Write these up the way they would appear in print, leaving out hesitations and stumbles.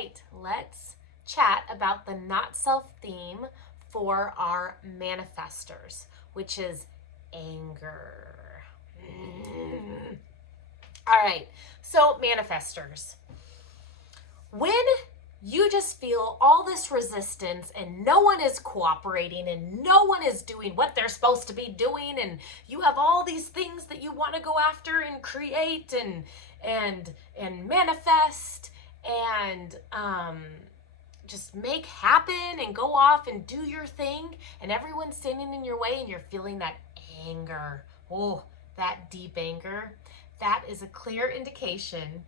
right, let's chat about the not self theme for our manifestors, which is anger. All right, so manifestors. When you just feel all this resistance and no one is cooperating and no one is doing what they're supposed to be doing, and you have all these things that you want to go after and create and manifest and just make happen and go off and do your thing, and everyone's standing in your way and you're feeling that anger, that deep anger, that is a clear indication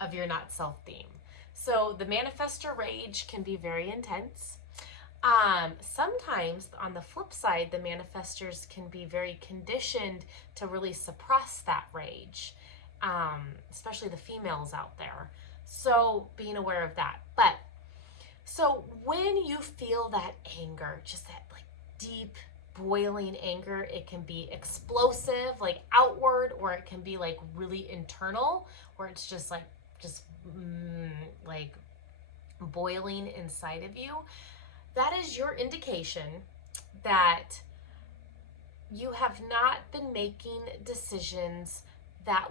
of your not self theme. So the manifestor rage can be very intense. Sometimes on the flip side, the manifestors can be very conditioned to really suppress that rage, especially the females out there. So being aware of that. But so when you feel that anger, just that like deep boiling anger, it can be explosive, like outward, or it can be like really internal, where it's just like boiling inside of you. That is your indication that you have not been making decisions that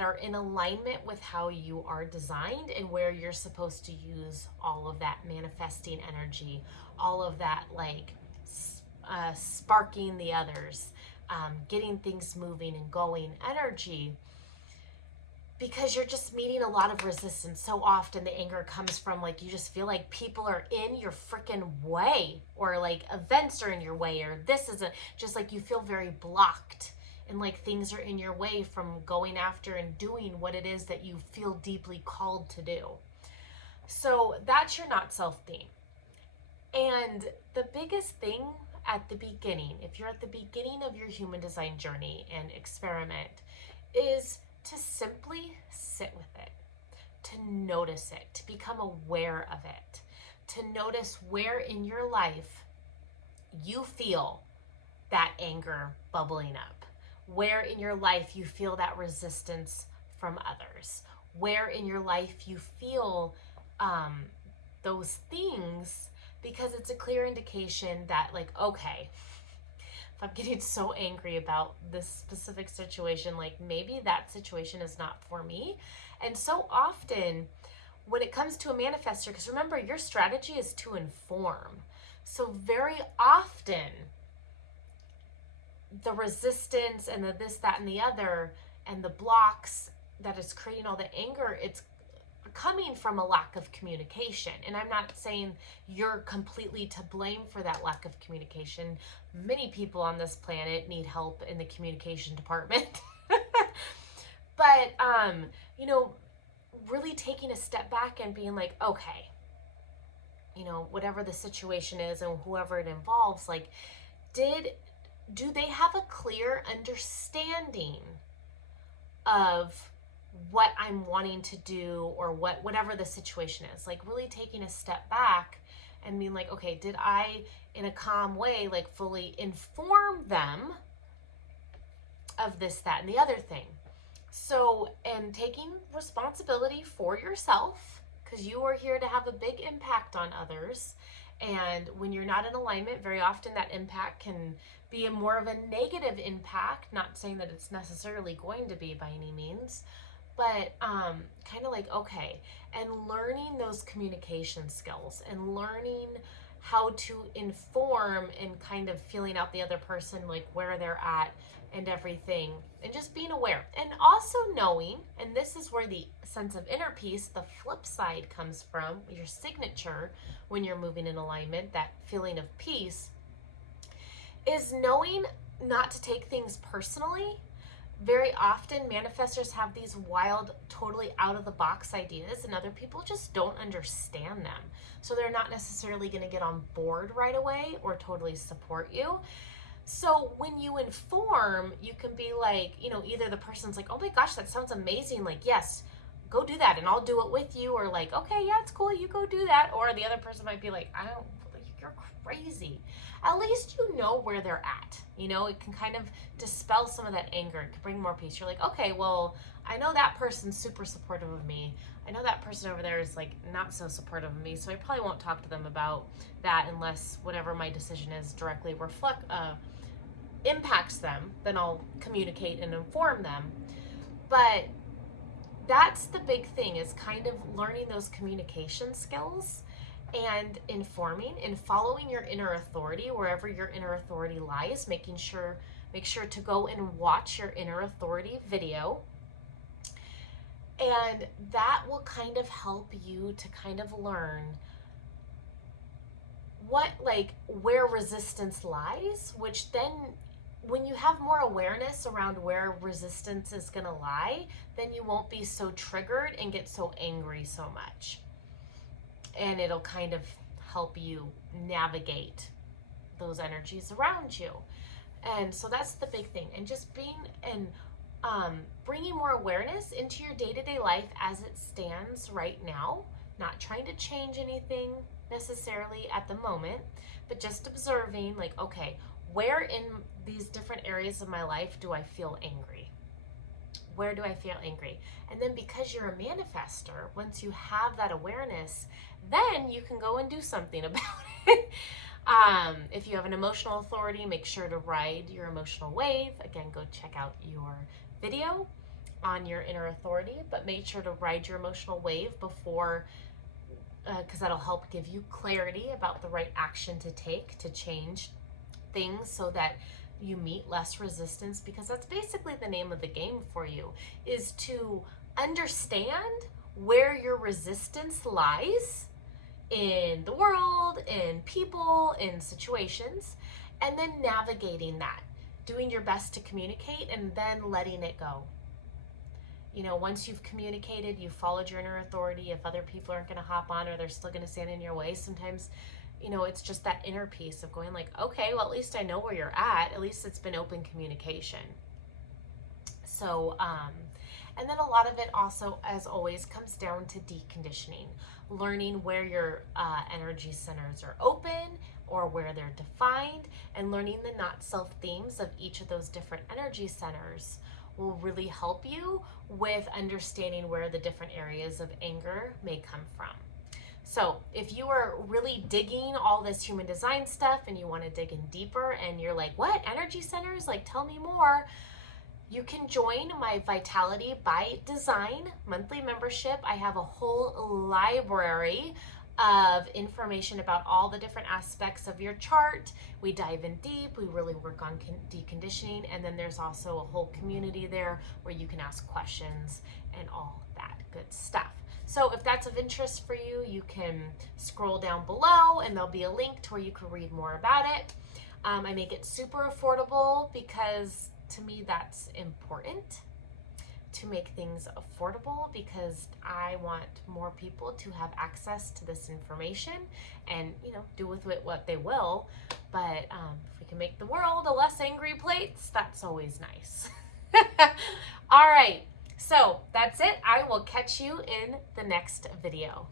are in alignment with how you are designed and where you're supposed to use all of that manifesting energy, all of that like sparking the others, getting things moving and going energy. Because you're just meeting a lot of resistance. So often the anger comes from like, you just feel like people are in your freaking way, or like events are in your way, or this is just like you feel very blocked, and like things are in your way from going after and doing what it is that you feel deeply called to do. So that's your not self theme. And the biggest thing at the beginning, if you're at the beginning of your human design journey and experiment, is to simply sit with it, to notice it, to become aware of it, to notice where in your life you feel that anger bubbling up, where in your life you feel that resistance from others, where in your life you feel those things, because it's a clear indication that like, okay, I'm getting so angry about this specific situation, like maybe that situation is not for me. And so often when it comes to a manifestor, because remember, your strategy is to inform. So very often the resistance and the this, that, and the other, and the blocks that is creating all the anger, it's coming from a lack of communication. And I'm not saying you're completely to blame for that lack of communication. Many people on this planet need help in the communication department. But really taking a step back and being like, okay, whatever the situation is and whoever it involves, like, do they have a clear understanding of what I'm wanting to do, or whatever the situation is? Like really taking a step back and being like, okay, did I in a calm way like fully inform them of this, that, and the other thing? So, and taking responsibility for yourself, because you are here to have a big impact on others. And when you're not in alignment, very often that impact can be more of a negative impact. Not saying that it's necessarily going to be by any means, but kind of like, okay, and learning those communication skills and learning how to inform and kind of feeling out the other person, like where they're at and everything, and just being aware. And also knowing, and this is where the sense of inner peace, the flip side, comes from, your signature when you're moving in alignment, that feeling of peace, is knowing not to take things personally. Very often manifestors have these wild, totally out of the box ideas, and other people just don't understand them. So they're not necessarily going to get on board right away or totally support you. So when you inform, you can be like, either the person's like, oh my gosh, that sounds amazing. Like, yes, go do that and I'll do it with you. Or like, okay, yeah, it's cool. You go do that. Or the other person might be like, you're crazy. At least you know where they're at. You know, it can kind of dispel some of that anger. It can bring more peace. You're like, okay, well, I know that person's super supportive of me. I know that person over there is like not so supportive of me, so I probably won't talk to them about that unless whatever my decision is directly impacts them. Then I'll communicate and inform them. But that's the big thing, is kind of learning those communication skills and informing and following your inner authority wherever your inner authority lies. Make sure to go and watch your inner authority video, and that will kind of help you to kind of learn where resistance lies, which then when you have more awareness around where resistance is going to lie, then you won't be so triggered and get so angry so much. And it'll kind of help you navigate those energies around you. And so that's the big thing. And just bringing more awareness into your day-to-day life as it stands right now, not trying to change anything necessarily at the moment, but just observing, like, okay, where in these different areas of my life do I feel angry? Where do I feel angry? And then because you're a manifestor, once you have that awareness, then you can go and do something about it. If you have an emotional authority, make sure to ride your emotional wave. Again, go check out your video on your inner authority, but make sure to ride your emotional wave before, because that'll help give you clarity about the right action to take to change things so that you meet less resistance, because that's basically the name of the game for you, is to understand where your resistance lies in the world, in people, in situations, and then navigating that, doing your best to communicate and then letting it go. You know, once you've communicated, you've followed your inner authority, if other people aren't going to hop on or they're still going to stand in your way, sometimes, you know, it's just that inner piece of going like, okay, well, at least I know where you're at least it's been open communication. So, and then a lot of it also, as always, comes down to deconditioning, learning where your energy centers are open or where they're defined, and learning the not self themes of each of those different energy centers will really help you with understanding where the different areas of anger may come from. So if you are really digging all this human design stuff and you want to dig in deeper and you're like, what, energy centers? Like, tell me more. You can join my Vitality by Design monthly membership. I have a whole library of information about all the different aspects of your chart. We dive in deep, we really work on deconditioning, and then there's also a whole community there where you can ask questions and all that good stuff. So if that's of interest for you, you can scroll down below and there'll be a link to where you can read more about it. I make it super affordable because to me that's important, to make things affordable, because I want more people to have access to this information and, you know, do with it what they will. But if we can make the world a less angry place, that's always nice. All right. So that's it. I will catch you in the next video.